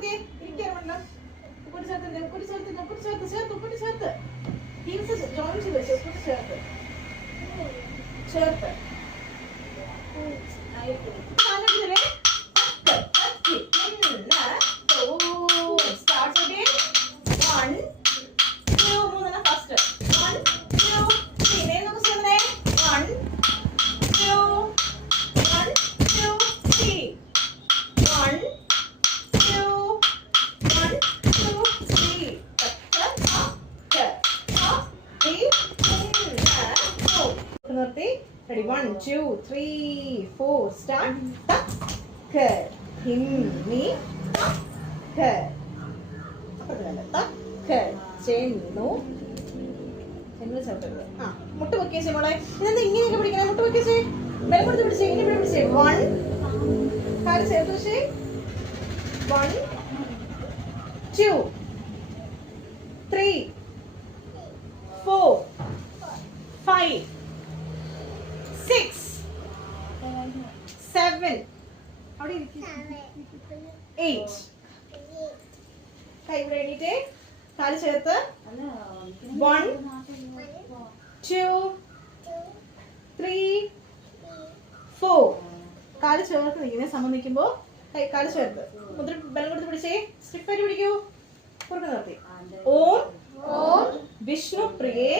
നോക്കിയേ ഇരിക്കാറുണ്ട്. ഉപ്പിട്ട് ചേർത്ത് ഉപ്പിട്ട് ചേർത്ത് ഉപ്പിട്ട് ചേർത്ത് ചേർത്ത് ഉപ്പിട്ട് ചേർത്ത് ഹീൽസ് ജോയിൻ ചെയ്ത് വെച്ചു. ഉപ്പിട്ട് ചേർത്ത് ചേർത്ത് സ്റ്റാർട്ട് again. 1 2 മൂന്നെണ്ണം ഫസ്റ്റ്. 1 2 3 നമുക്ക് ചേർന്നേ. 1 2 1 2 3 1 2 1 2 3 നിർത്തി. ready 1 2 3 4 start. തക്ക് ഹിമ്മി തക്ക് അപ്പുറത്തല്ല തക്ക് ചെന്നു ചെന്നു ചവിട്ടരുത്. ആ മുട്ട് പൊക്കിയേ മോളെ. ഇതെന്താ ഇങ്ങനെയൊക്കെ പിടിക്കണേ? മുട്ട് പൊക്കിയേ ബലം കൊടുത്ത് പിടിച്ചേ. ഇങ്ങനെ ഇവിടെ പിടിച്ചേ. 1 കാല് ചേർത്ത് വെച്ചേ. 1 2 3 4 5 6 7 അവിടെ 8 കൈ ഇവിടെ എണീറ്റേ. കാല് ചേർത്ത് 1 2 3 4 കാല് ചേർത്ത് ഇങ്ങനെ സമം നിൽക്കുമ്പോ കാല് ചേർത്ത് മുദ്ര ബലം കൊടുത്ത് പിടിച്ചേ. സ്റ്റിഫായിട്ട് പിടിക്കൂ. പുറത്ത് നിർത്തി. ഓം വിഷ്ണു പ്രിയേ